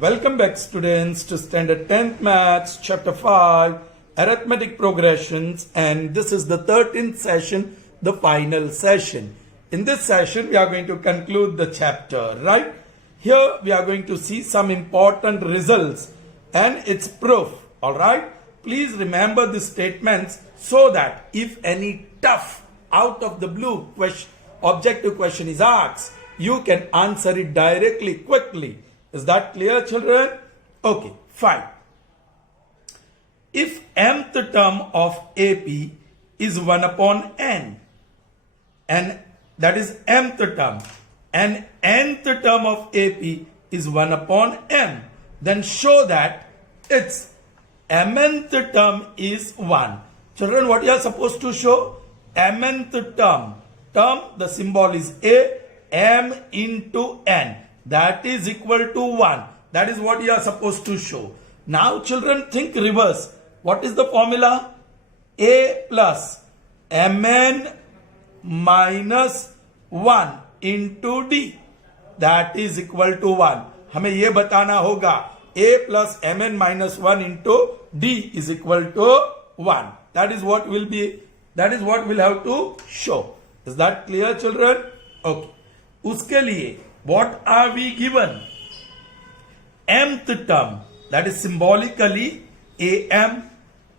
Welcome back students to Standard 10th Maths Chapter 5 Arithmetic Progressions, and this is the 13th session, the final session. In this session we are going to conclude the chapter, right? Here we are going to see some important results and its proof, alright? Please remember the statements so that if any tough out of the blue objective question is asked, you can answer it directly, quickly. Is that clear, children? Okay, fine. If mth term of AP is 1 upon n, and that is mth term, and nth term of AP is 1 upon m, then show that its mnth term is 1. Children, what you are supposed to show? Mnth term. The symbol is A, m into n. That is equal to 1. That is what you are supposed to show. Now children, think reverse. What is the formula? A plus mn minus 1 into d. That is equal to 1. हमें ये बताना होगा A plus mn minus 1 into d is equal to 1. That is what we'll have to show. Is that clear, children? Okay. उसके लिए what are we given? Mth term, that is symbolically am,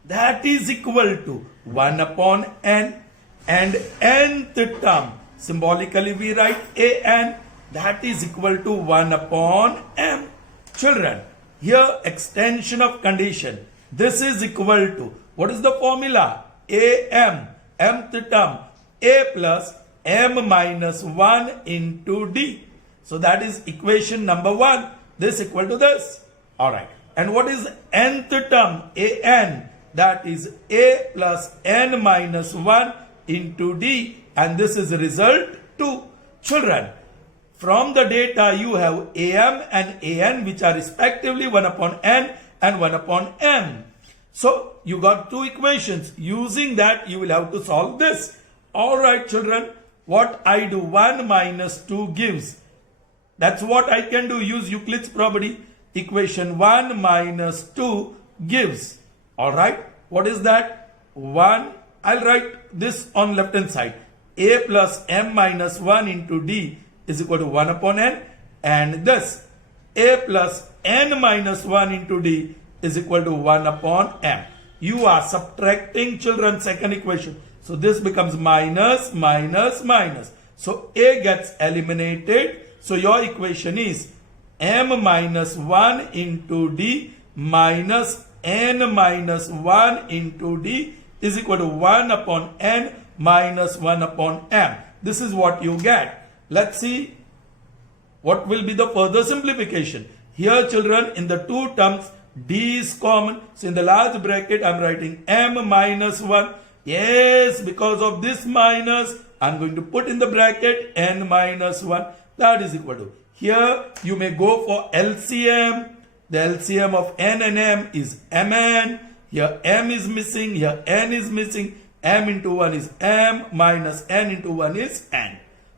that is equal to 1 upon n, and nth term, symbolically we write an, that is equal to 1 upon m. Children, here extension of condition, this is equal to, what is the formula? Am, mth term, a plus m minus 1 into d. So that is equation number 1. This equal to this. Alright. And what is nth term? An. That is a plus n minus 1 into d. And this is the result 2. Children, from the data you have am and an, which are respectively 1 upon n and 1 upon m. So you got two equations. Using that you will have to solve this. Alright, children. What I do? 1 minus 2 gives. That's what I can do. Use Euclid's property. Equation 1 minus 2 gives. Alright. What is that? 1. I'll write this on left hand side. A plus m minus 1 into d is equal to 1 upon n. And this a plus n minus 1 into d is equal to 1 upon m. You are subtracting, children, second equation. So this becomes minus, minus, minus. So a gets eliminated. So your equation is m minus 1 into d minus n minus 1 into d is equal to 1 upon n minus 1 upon m. This is what you get. Let's see what will be the further simplification. Here, children, in the two terms, d is common. So in the large bracket, I am writing m minus 1. Yes, because of this minus, I am going to put in the bracket n minus 1. That is equal to. Here you may go for LCM. The LCM of n and m is mn. Here m is missing. Here n is missing. M into 1 is m minus n into 1 is n.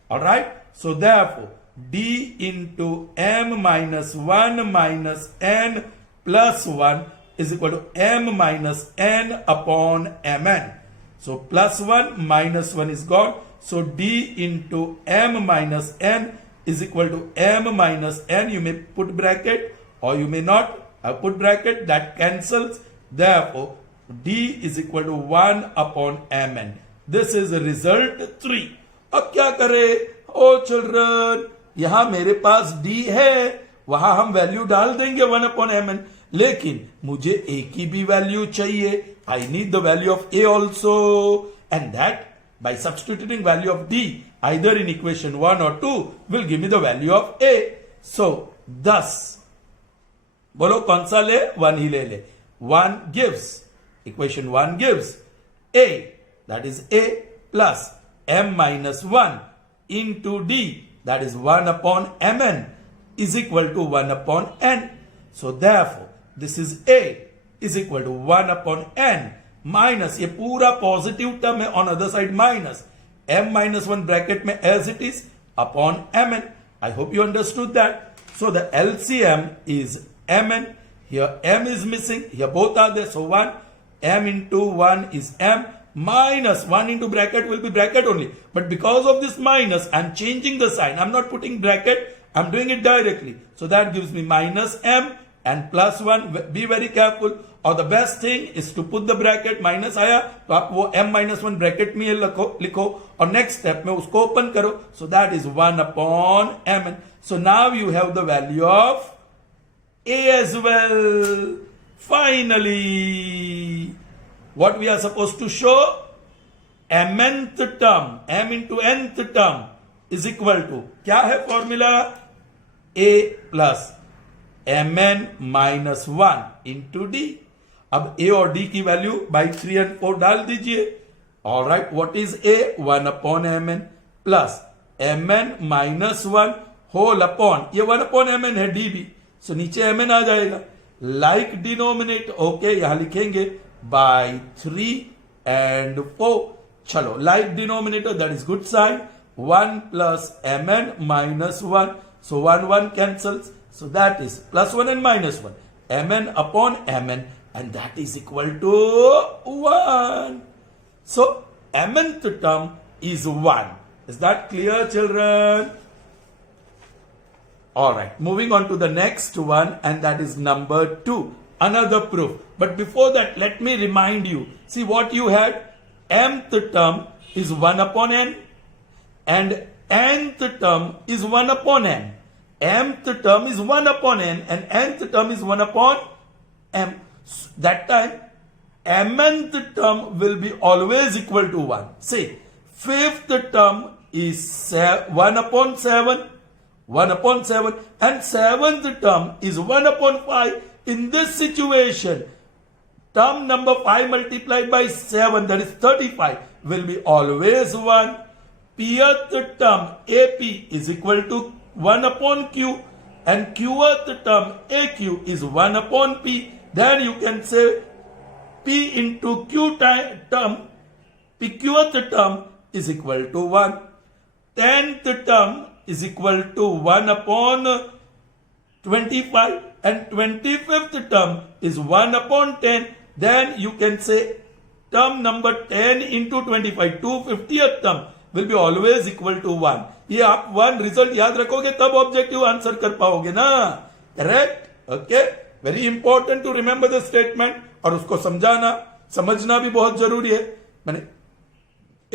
Alright. So therefore d into m minus 1 minus n plus 1 is equal to m minus n upon mn. So plus 1 minus 1 is gone. So d into m minus n is equal to m minus n. You may put bracket or you may not put bracket. That cancels. Therefore, d is equal to 1 upon mn. This is result 3. अब क्या करें? Oh children, यहाँ मेरे पास d है, वहां हम value डाल देंगे 1 upon mn. लेकिन मुझे a की भी वैल्यू चाहिए. I need the value of a also, and that by substituting value of d either in equation 1 or 2 will give me the value of a. So thus, बोलो कौन सा ले? 1 ही ले ले. 1 gives, equation 1 gives a, that is a plus m minus 1 into d, that is 1 upon mn, is equal to 1 upon n. So therefore this is a is equal to 1 upon n minus, ये पूरा positive term है, on other side minus, m minus 1 bracket में as it is upon mn. I hope you understood that. So the LCM is mn. Here m is missing, here both are there, so 1. M into 1 is m, minus 1 into bracket will be bracket only. But because of this minus, I'm changing the sign. I'm not putting bracket, I'm doing it directly. So that gives me minus m and plus 1. Be very careful. और the best thing is to put the bracket. Minus आया तो आप वो m minus 1 bracket में लिखो और next step में उसको ओपन करो. So that is 1 upon mn. So now you have the value of a as well. Finally, what we are supposed to show? mnth term, m into nth term is equal to, क्या है formula? a plus mn minus 1 into d. अब a और d की value by 3 and 4 डाल दीजिए. All right, what is a? 1 upon mn plus mn minus 1 whole upon, ये 1 upon mn है d भी, सो नीचे mn आ जाएगा. लाइक डिनोमिनेट, ओके यहां लिखेंगे बाई 3 and 4. चलो, like denominator, that is good sign. 1 plus mn minus 1, so 1 1 cancels, so that is plus 1 and minus 1, mn upon mn, and that is equal to 1. So mnth term is 1. Is that clear, children? All right, moving on to the next one, and that is number 2, another proof. But before that, let me remind you, see what you had. Mth term is 1 upon n, and nth term is 1 upon n. Mth term is 1 upon n, and nth term is 1 upon m. That time, mnth term will be always equal to 1. Say, fifth term is 1 upon 7, 1 upon 7, and seventh term is 1 upon 5. In this situation, term number 5 multiplied by 7, that is 35, will be always 1. Pth term, AP, is equal to 1 upon Q, and qth term, AQ, is 1 upon P. Then you can say P into Q term, PQth term is equal to 1. 10th term is equal to 1 upon 25, and 25th term is 1 upon 10. Then you can say term number 10 into 25, 250th term will be always equal to 1. ये आप 1 result याद रखोगे तब objective answer कर पाओगे ना. Correct? Okay, very important to remember the statement, और उसको समझना भी बहुत जरूरी है. मैंने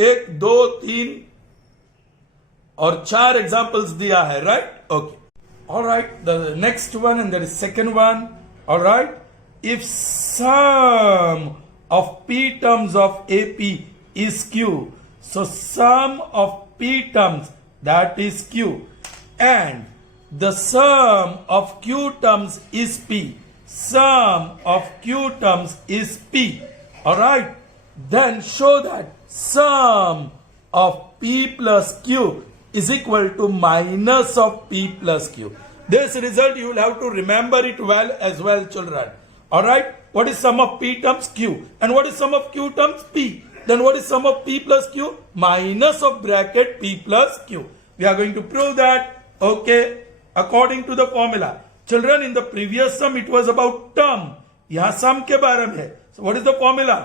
1 2 3 और 4 एग्जांपल्स दिया है, right? Okay, alright, the next one, and that is second one. Alright, if some of p terms of AP is Q, so sum of p terms, that is Q, and the sum of Q terms is P. Sum of Q terms is P. Alright? Then show that sum of P plus Q is equal to minus of P plus Q. This result you will have to remember it well as well, children. Alright? What is sum of P terms? Q. And what is sum of Q terms? P. Then what is sum of P plus Q? Minus of bracket P plus Q. We are going to prove that, okay, according to the formula. Children, in the previous sum it was about term. यहाँ sum के बारे में है. So what is the formula?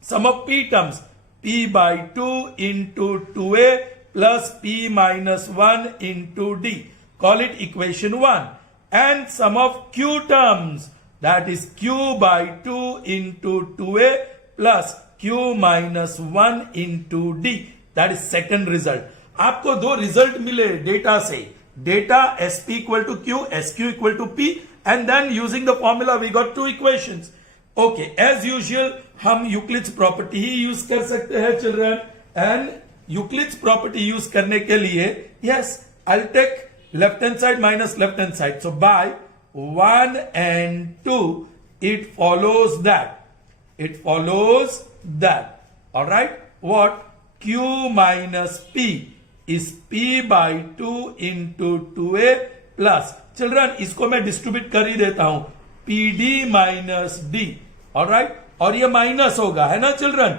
Sum of P terms, P by 2 into 2A plus P minus 1 into D. Call it equation 1. And sum of Q terms, that is Q by 2 into 2A plus Q minus 1 into D. That is second result. आपको 2 result मिले data से. Data SP equal to Q, SQ equal to P, and then using the formula we got 2 equations. Okay, as usual हम Euclid's property ही use कर सकते हैं, children. And Euclid's property use करने के लिए, yes, I will take left hand side minus left hand side. So by 1 and 2, it follows that, all right, what? Q minus P is P by 2 into 2A plus, children, इसको मैं distribute कर ही देता हूं, PD minus D. all right, और ये minus होगा, है ना children?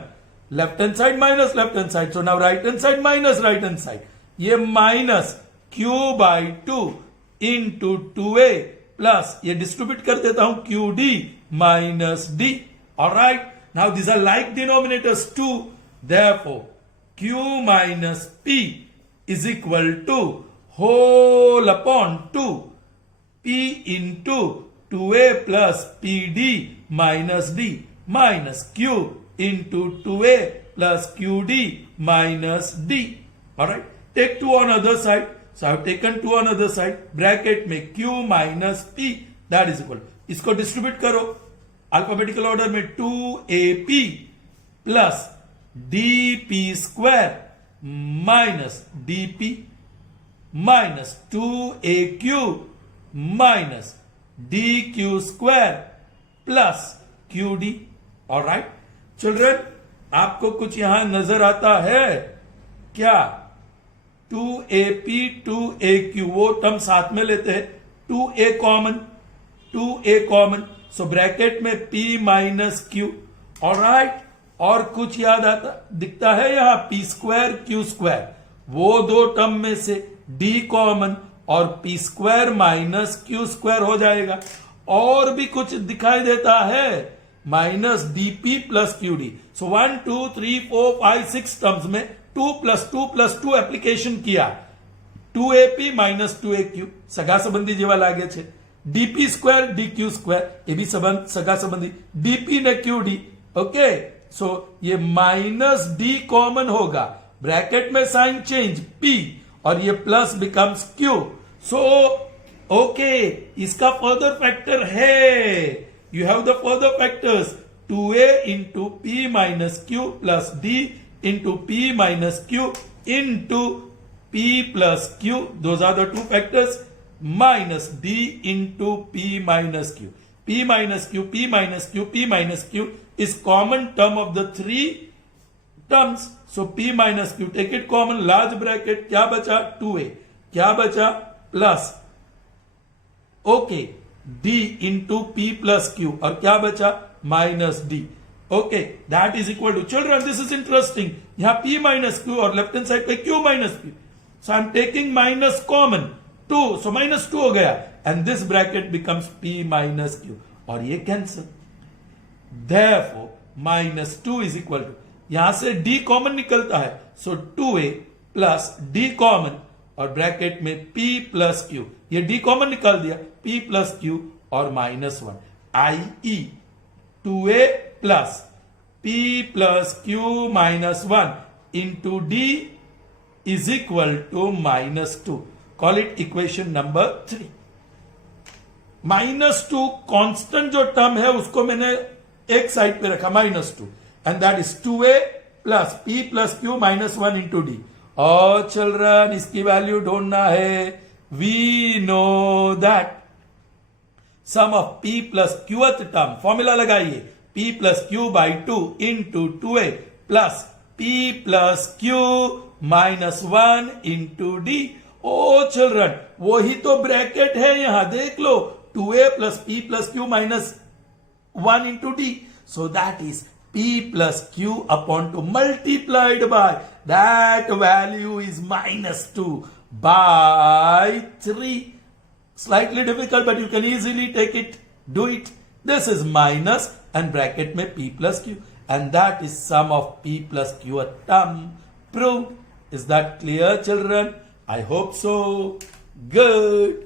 Left hand side minus left hand side, so now right hand side minus right hand side. ये minus Q by 2 into 2A plus ये डिस्ट्रीब्यूट कर देता हूं Q D minus D. Alright, now these are like denominators too. Therefore, Q minus P is equal to whole upon 2 P into 2A plus PD minus D minus Q into 2A plus QD minus D. Alright, take 2 on other side. So I have taken 2 on other side. Bracket में Q minus P that is equal. इसको distribute करो alphabetical order में 2AP plus DP square minus DP minus 2AQ minus DQ square plus QD. Alright children, आपको कुछ यहां नजर आता है क्या? 2AP 2AQ वो टर्म साथ में लेते हैं. 2A कॉमन, सो ब्रैकेट में P माइनस Q. ऑलराइट, और कुछ याद आता दिखता है यहां P स्क्वायर Q स्क्वायर, वो दो टर्म में से D कॉमन और P square minus Q square हो जाएगा. और भी कुछ दिखाई देता है माइनस DP प्लस QD. सो 1 2 3 4 5 6 टर्म्स में 2 प्लस 2 एप्लीकेशन किया. 2AP माइनस 2AQ सगा संबंधी जेवा लागे छे. DP स्क्वायर DQ स्क्वायर ये भी सगा संबंधी. DP ने QD. ओके, सो ये माइनस D कॉमन होगा, ब्रैकेट में साइन चेंज P और ये plus becomes Q. So okay, इसका फर्दर फैक्टर है. You have the further factors 2A into P minus Q plus D into P minus Q into P plus Q. Those are the two factors. Minus D into P minus Q. P minus Q, P minus Q, P minus Q is common term of the three terms. So P minus Q, take it common, large bracket, क्या बचा? 2A. क्या बचा? Plus. Okay. D into P plus Q. और क्या बचा? Minus D. Okay, that is equal to, children, this is interesting. यहाँ P minus Q और left hand side पे Q minus P. So I am taking minus common 2, so minus 2 हो गया, and this bracket becomes P minus Q. और ये cancel. Therefore minus 2 is equal to, यहां से D common निकलता है, so 2A plus D common और bracket में P plus Q. ये D कॉमन निकाल दिया, P plus Q और minus 1, i.e. 2A plus P plus Q minus 1 into D is equal to minus 2. Call it equation number 3. minus 2 constant जो term है उसको मैंने एक साइड पे रखा minus 2, and that is 2A plus P plus Q minus 1 into D. और children इसकी value ढूंढना है. We know that sum of P plus Qth term, formula लगाइए, P plus Q by 2 into 2A plus P plus Q minus 1 into D. O children, वही तो bracket है यहां, देख लो, 2A plus P plus Q minus 1 into D. So that is P plus Q upon 2 multiplied by, that value is minus 2 by 3. Slightly difficult, but you can easily take it, do it. This is minus and bracket में P plus Q, and that is sum of P plus Q term proved. Is that clear, children? I hope so. Good.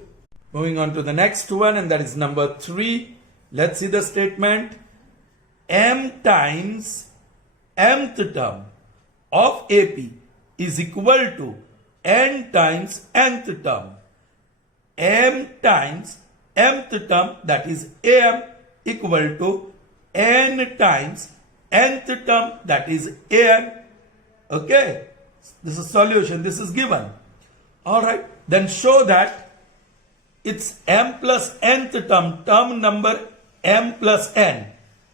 Moving on to the next one, and that is number 3. Let's see the statement. M times mth term of AP is equal to n times nth term. M times mth term, that is AM, equal to n times nth term, that is AN. Okay, this is solution, this is given. All right, then show that it's m plus nth term number m plus n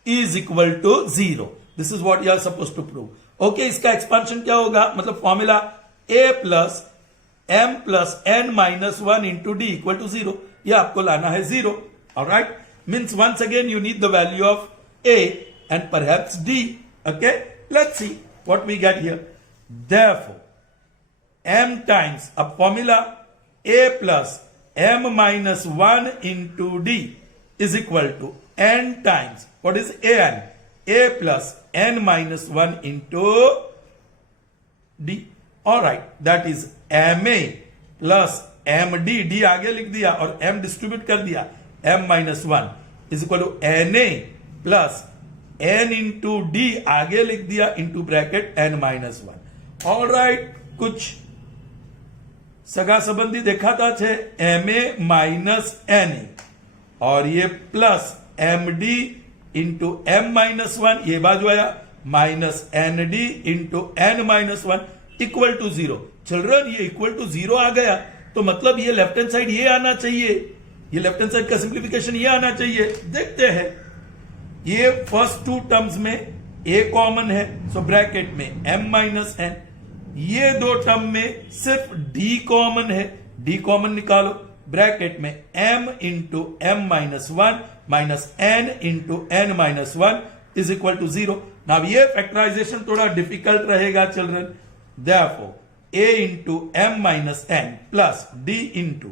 is equal to 0. This is what you are supposed to prove. Okay, इसका expansion क्या होगा? मतलब formula a plus m plus n minus 1 into d equal to 0. ये आपको लाना है 0. All right, means once again you need the value of a and perhaps d. Okay, let's see what we get here. Therefore m times, अब formula a plus m minus 1 into d is equal to n times, what is an? A plus n minus 1 into d. All right, that is ma plus md, d आगे लिख दिया और m distribute कर दिया, m minus 1 is equal to na plus n into d आगे लिख दिया into bracket n minus 1. All right, कुछ सगा संबंधी देखा था छे ma minus na और ये plus md into m minus 1, ये बाजू आया minus nd into n minus 1 equal to 0. Children ये इक्वल टू 0 आ गया तो मतलब ये लेफ्ट हैंड साइड ये आना चाहिए, ये लेफ्ट हैंड साइड का सिंप्लीफिकेशन ये आना चाहिए. देखते हैं, ये फर्स्ट टू टर्म्स में a कॉमन है, सो ब्रैकेट में m माइनस n. ये दो टर्म में सिर्फ d कॉमन है, d कॉमन निकालो, ब्रैकेट में m into m minus 1 minus n into n minus 1 is equal to 0. Now ये फैक्टराइजेशन थोड़ा डिफिकल्ट रहेगा children. Therefore a into m minus n plus d into,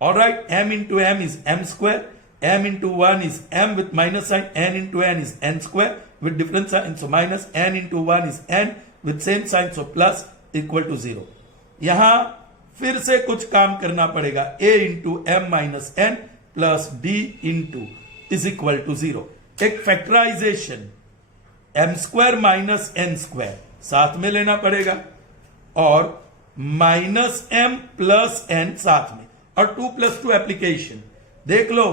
alright, m into m is m square, m into 1 is m with minus sign, n into n is n square with different sign, so minus n into 1 is n with same sign, so plus equal to 0. यहां फिर से कुछ काम करना पड़ेगा, a into m minus n plus d into is equal to 0. एक factorisation m square minus n square साथ में लेना पड़ेगा और माइनस m प्लस n साथ में, और 2 प्लस 2 एप्लीकेशन देख लो.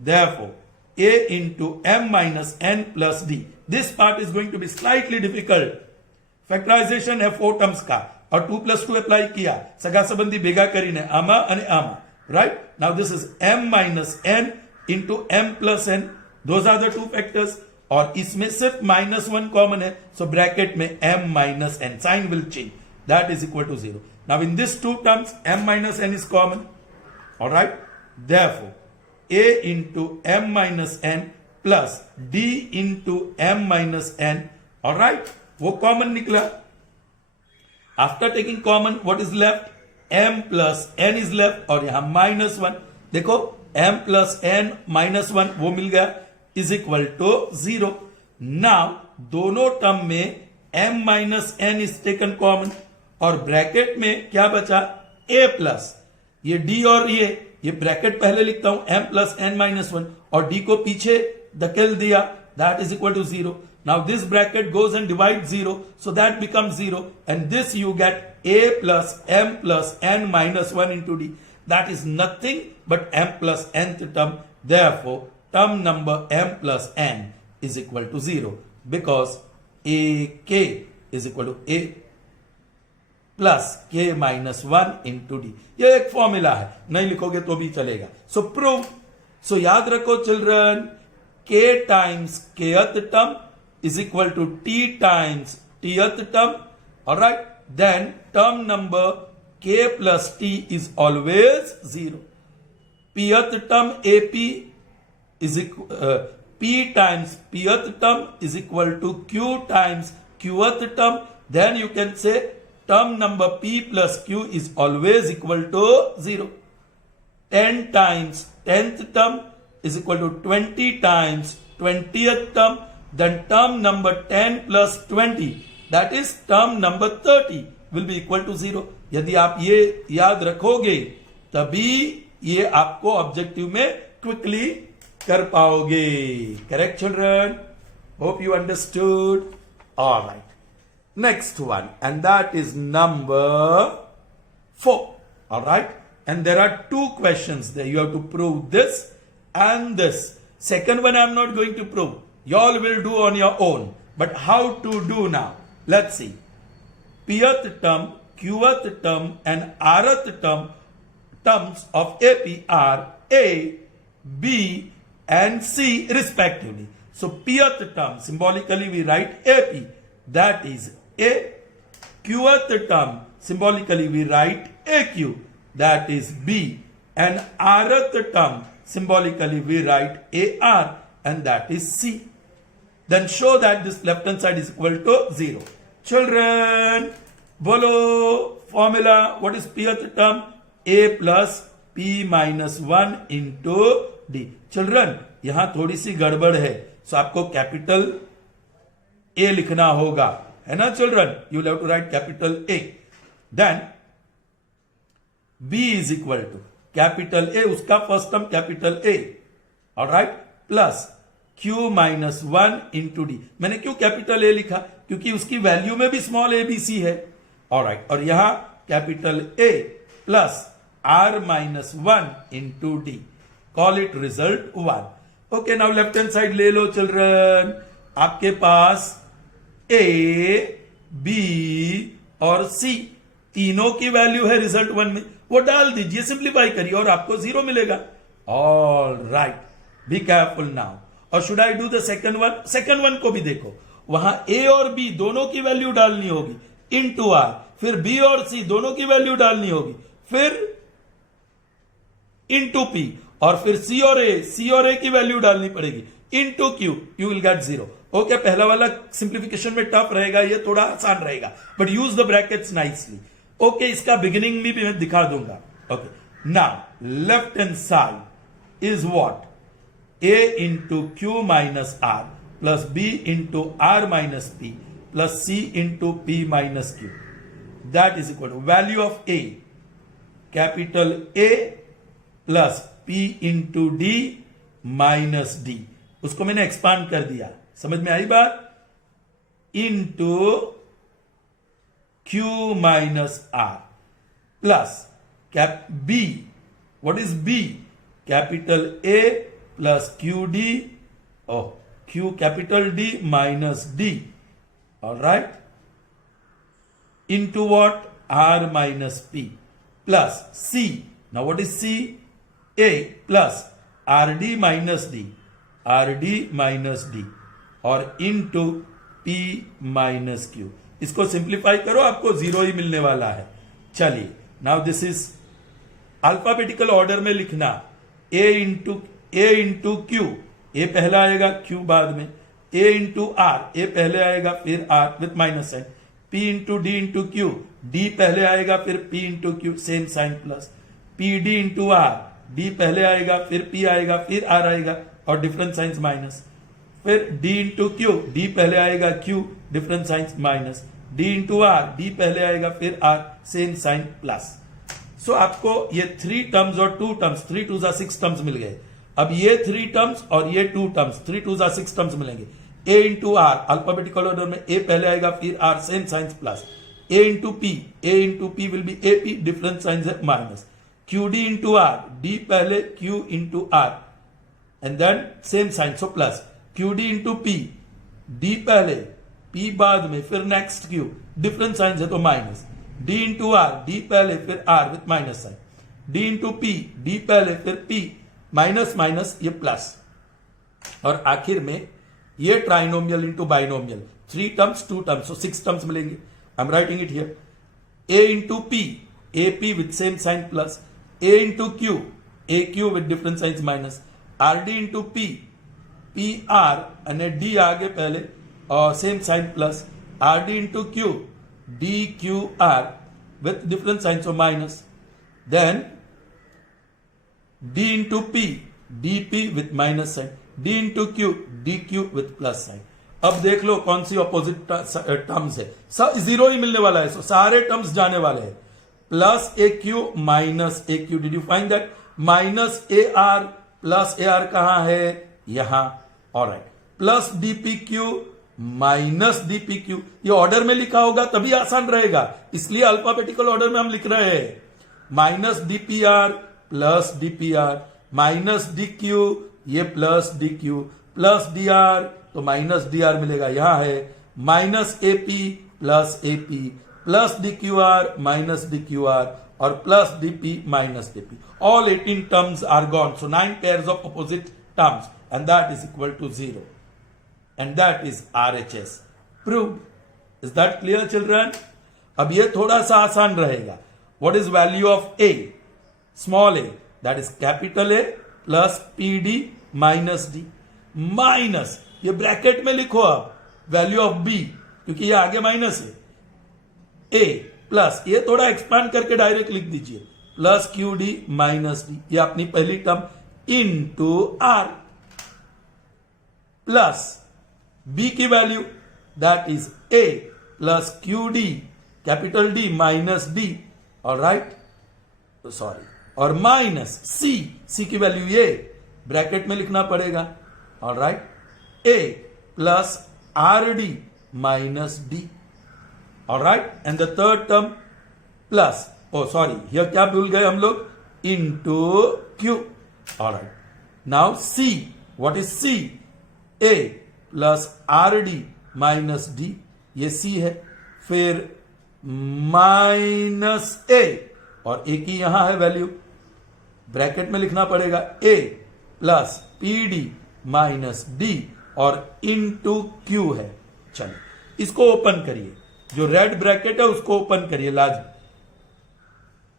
Therefore a into m minus n plus d, this part is going to be slightly difficult. Factorisation है 4 टर्म्स का और 2 प्लस 2 अप्लाई किया, सगा संबंधी भेगा કરીને આમાં અને આમાં, right? Now this is m minus n into m plus n, those are the two factors, और इसमें सिर्फ माइनस 1 कॉमन है, सो ब्रैकेट में m minus n, sign will change, that is equal to 0. Now in these two terms m minus n is common, all right? Therefore a into m minus n plus d into m minus n, all right, वो common निकला. After taking common what is left, m plus n is left और यहां minus 1. देखो m plus n minus 1 वो मिल गया, is equal to 0. Now दोनों term में m minus n is taken common और ब्रैकेट में क्या बचा, a प्लस, ये d और ये ब्रैकेट पहले लिखता हूं m प्लस n माइनस 1 और d को पीछे धकेल दिया, that is equal to 0. Now this bracket goes and divides 0, so that becomes 0, and this you get a plus m plus n minus 1 into d. That is nothing but m plus nth term. Therefore, term number m plus n is equal to 0 because a k is equal to a plus k minus 1 into d. ये एक formula है, नहीं लिखोगे तो भी चलेगा. So prove. So याद रखो children, k times kth term is equal to t times tth term. All right, then term number k plus t is always 0. Pth term ap is p times pth term is equal to q times qth term. Then you can say term number p plus q is always equal to 0. 10 times 10th term is equal to 20 times 20th term. Then term number 10 plus 20, that is term number 30 will be equal to 0. यदि आप ये याद रखोगे तभी ये आपको objective में quickly कर पाओगे. Correct children? Hope you understood. Alright, next one and that is number 4. Alright, and there are 2 questions there. You have to prove this and this. Second one I am not going to prove. You all will do on your own. But how to do now? Let's see. Pth term, qth term and rth term terms of AP are A, B and C respectively. So pth term, symbolically we write AP, that is A. Qth term, symbolically we write AQ, that is B. And rth term, symbolically we write AR, and that is C. Then show that this left hand side is equal to 0. Children, bolo formula, what is pth term? A plus P minus 1 into D. Children यहां थोड़ी सी गड़बड़ है, सो आपको capital A लिखना होगा, है ना children? You have to write capital A. Then B is equal to capital A, उसका first term capital A, alright, plus Q minus 1 into D. मैंने क्यों कैपिटल ए लिखा? क्योंकि उसकी वैल्यू में भी स्मॉल ए बी सी है, alright. और यहां capital A plus R minus 1 into D, call it result 1। Okay, now left hand side ले लो चिल्ड्रन। आपके पास ए, बी और सी तीनों की वैल्यू है रिजल्ट 1 में, वो डाल दीजिए, सिंप्लीफाई करिए और आपको 0 मिलेगा। All right, be careful now. और should I do the second one? Second one को भी देखो, वहां ए और बी दोनों की वैल्यू डालनी होगी इनटू आर, फिर बी और सी दोनों की वैल्यू डालनी होगी, फिर इनटू पी, और फिर सी और ए की वैल्यू डालनी पड़ेगी into Q, you will get 0। Okay, पहला वाला सिंप्लीफिकेशन में टफ रहेगा, ये थोड़ा आसान रहेगा, but use the brackets nicely. Okay, इसका बिगिनिंग भी मैं दिखा दूंगा। Okay, now left hand side is what? A into Q minus R plus B into R minus P plus C into P minus Q, that is equal to value of A capital A plus P into D minus D. उसको मैंने expand कर दिया, समझ में आई बात? Into Q minus R plus cap B, what is B? Capital A plus Q D, Q capital D minus D, alright, into what? R minus P plus C, now what is C? A plus R D minus D, R D minus D, और into P minus Q. इसको simplify करो, आपको 0 ही मिलने वाला है। चलिए, now this is alphabetical order में लिखना, ए इंटू क्यू, ए पहला आएगा क्यू बाद में, ए इंटू आर, ए पहले आएगा फिर R with minus sign, P into D into Q, D पहले आएगा फिर P into Q same sign plus, P D into R, D पहले आएगा फिर पी आएगा फिर आर आएगा और डिफरेंट साइंस माइनस, फिर डी इंटू क्यू, डी पहले आएगा Q different signs minus, D into R, D पहले आएगा फिर R same sign plus. So आपको ये 3 टर्म्स और 2 टर्म्स, 3 2 6 टर्म्स मिल गए। अब ये 3 टर्म्स और ये 2 टर्म्स, 3 2 6 टर्म्स मिलेंगे। A into R, alphabetical order में ए पहले आएगा फिर R same signs plus, A into P will be A P different signs है minus, Q D into R, D पहले Q into R and then same sign so plus, Q D into P, D पहले P बाद में फिर next Q different signs है तो minus, D into R, D पहले फिर R with minus sign, D into P, D पहले फिर पी माइनस माइनस ये प्लस, और आखिर में ये trinomial into binomial, 3 terms 2 terms, so 6 terms मिलेंगे। I am writing it here, A into P, A P with same sign plus, A into Q, A Q with different signs minus, R D into P, P R यानी D आगे पहले और same sign plus, R D into Q, D Q are with different signs of minus, then D into P, D P with minus sign, D into Q, D Q with plus sign. अब देख लो कौन सी opposite terms है, सब 0 ही मिलने वाला है, सो सारे टर्म्स जाने वाले हैं। Plus A Q minus A Q, did you find that? Minus A R plus A R कहां है? यहां, alright, plus DP Q minus DP Q, ये ऑर्डर में लिखा होगा तभी आसान रहेगा, इसलिए अल्फाबेटिकल ऑर्डर में हम लिख रहे हैं। Minus DPR plus DPR, minus D Q, ये plus D Q, plus D R, तो माइनस डी आर मिलेगा, यहां है minus AP plus AP, plus D Q R minus D Q R, और plus DP minus DP. All 18 terms are gone, so 9 pairs of opposite terms, and that is equal to 0, and that is RHS proved. Is that clear children? अब ये थोड़ा सा आसान रहेगा. What is value of A? Small a, that is capital A plus PD minus D. Minus ये bracket में लिखो आप वैल्यू ऑफ B, क्योंकि ये आगे माइनस है. A प्लस ये थोड़ा एक्सपांड करके डायरेक्ट लिख दीजिए plus Q D minus D, ये अपनी पहली term, into R plus B की value that is A plus Q D capital D minus D, alright, sorry, और माइनस सी, सी की वैल्यू ये ब्रैकेट में लिखना पड़ेगा, alright, A plus R D minus D, alright, and the third term plus, oh sorry, here क्या भूल गए हम लोग, into Q, alright, now C, what is C, A plus R D minus D, ये C है, फिर minus ए, और ए की यहां है वैल्यू, ब्रैकेट में लिखना पड़ेगा, A plus P D minus D, और इनटू क्यू है। चलिए इसको ओपन करिए, जो रेड ब्रैकेट है उसको ओपन करिए लाजमी,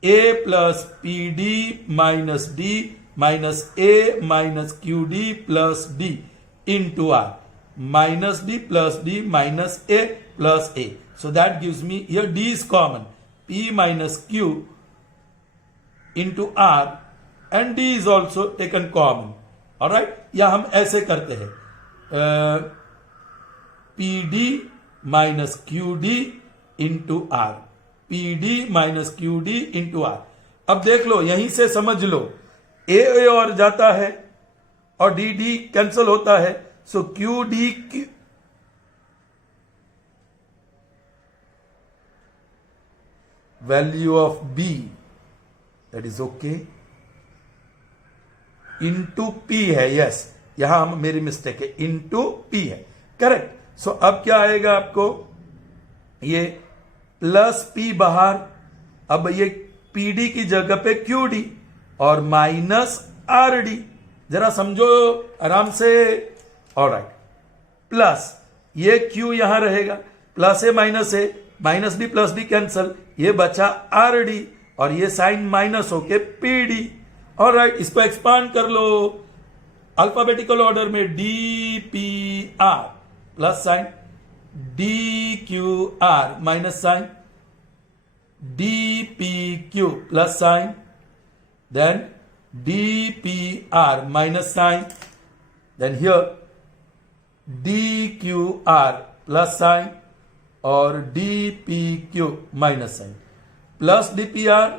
A plus P D minus D minus A minus Q D plus D into R, minus D plus D minus A plus A, so that gives me, here d is common, p minus q into r, and d is also taken common, all right, या हम ऐसे करते हैं, P D minus Q D into R, P D minus Q D into R. अब देख लो, यहीं से समझ लो, ए और जाता है और डी डी कैंसल होता है, so Q D Q, value of b, that is okay, into p है, यस, यहां हम मेरी मिस्टेक है, into p है, करेक्ट। सो अब क्या आएगा आपको, ये प्लस p बाहर, अब ये pd की जगह पे qd और माइनस rd, जरा समझो आराम से, ऑलराइट, प्लस ये q यहां रहेगा, plus A minus D plus D cancel, ये बचा आर डी, और ये साइन माइनस होके पी डी, ऑलराइट, इसको एक्सपांड कर लो अल्फाबेटिकल ऑर्डर में, D P R plus sign, D Q R minus sign, D P Q plus sign, then D P R minus sign, then here D Q R plus sign, और D P Q minus sign, plus D P R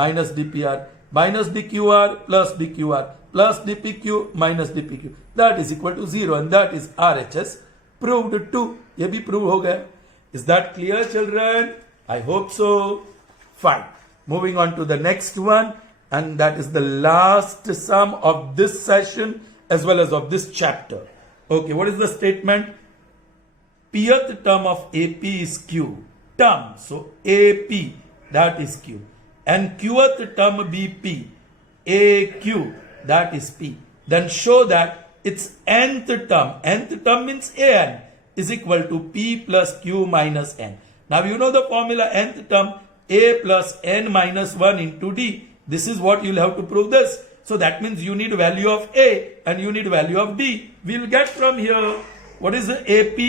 minus D P R minus D Q R plus D Q R plus D P Q minus D P Q, that is equal to 0, and that is R H S proved to, ये भी prove हो गया। Is that clear children? I hope so. Fine, moving on to the next one, and that is the last sum of this session as well as of this chapter. Okay, what is the statement? Pth term of AP is Q term, so AP that is Q, and qth term BP, AQ that is P. Then show that its nth term means AN is equal to P plus Q minus N. Now you know the formula, nth term A plus N minus 1 into D. This is what you'll have to prove this. So that means you need value of A and you need value of D. We'll get from here. What is the AP?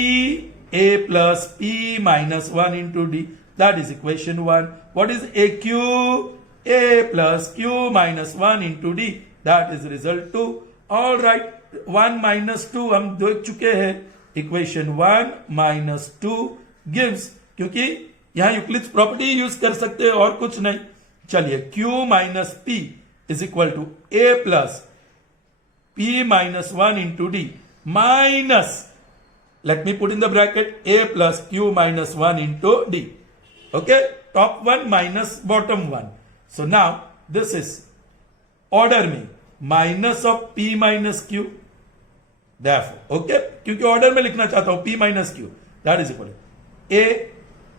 A plus P minus 1 into D. That is equation 1. What is AQ? A plus Q minus 1 into D. That is result 2. Alright. 1 minus 2 हम देख चुके हैं. Equation 1 minus 2 gives, क्योंकि यहां Euclid's property use कर सकते हैं और कुछ नहीं. चलिए, Q minus P is equal to A plus P minus 1 into D minus, let me put in the bracket, A plus Q minus 1 into D. Okay, top one minus bottom one. So now this is order में minus of P minus Q. Therefore, okay, क्योंकि order में लिखना चाहता हूं P minus Q, that is equal to A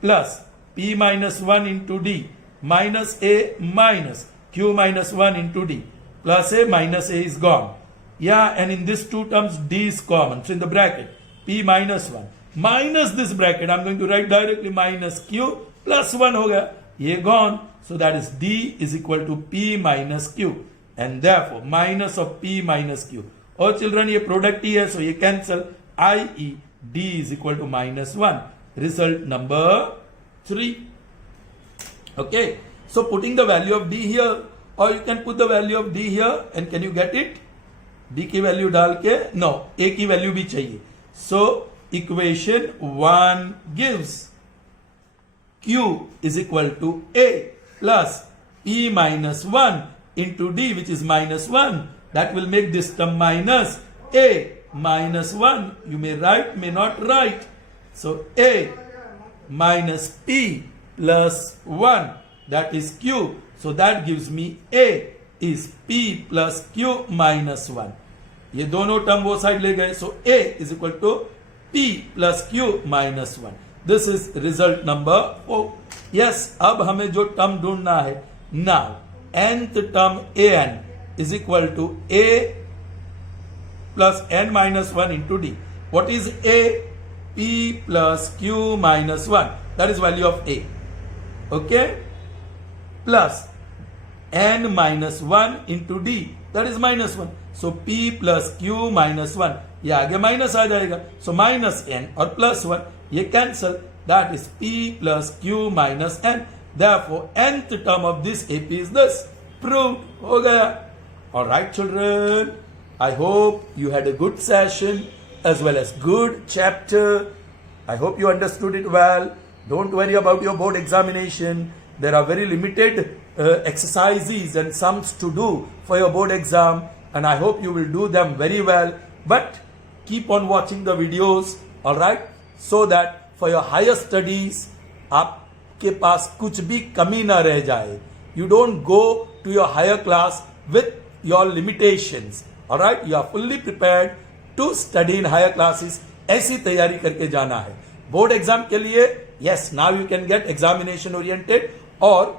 plus P minus 1 into D minus A minus Q minus 1 into D plus A minus A is gone. Yeah, and in these two terms D is common. So in the bracket P minus 1 minus this bracket, I'm going to write directly minus Q plus 1 हो गया, ये gone. So that is D is equal to P minus Q, and therefore minus of P minus Q. Oh children, ये product ही है, so ये cancel, i.e. D is equal to minus 1. Result number 3. Okay. So putting the value of d here, or you can put the value of d here, and can you get it? d की value डाल के, no, a की value भी चाहिए. So equation 1 gives q is equal to a plus p minus 1 into d, which is minus 1. That will make this term minus a minus 1. You may write, may not write. So a minus p plus 1, that is q. So that gives me a is p plus q minus 1. ये दोनों term वो side ले गए. सो a is equal to p plus q minus 1. This is result number 4. Yes, अब हमें जो term ढूंढना है, now nth term an is equal to a plus n minus 1 into d. What is a? p plus q minus 1. That is value of a. Okay? Plus n minus 1 into d. That is minus 1. So p plus q minus 1. ये आगे minus आ जाएगा. So minus n और plus 1 ये cancel. That is p plus q minus n. Therefore nth term of this AP is this. Proved. हो गया. Alright children. I hope you had a good session as well as good chapter. I hope you understood it well. Don't worry about your board examination. There are very limited exercises and sums to do for your board exam, and I hope you will do them very well. But keep on watching the videos, all right, so that for your higher studies आपके पास कुछ भी कमी ना रह जाए. You don't go to your higher class with your limitations, all right. You are fully prepared to study in higher classes. ऐसी तैयारी करके जाना है बोर्ड एग्जाम के लिए. Yes, now you can get examination oriented, or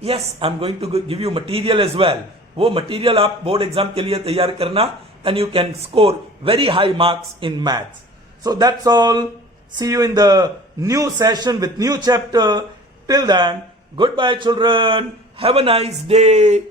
yes, I'm going to give you material as well. वो material आप board exam के लिए तैयार करना, and you can score very high marks in maths. So that's all. See you in the new session with new chapter. Till then, goodbye children. Have a nice day.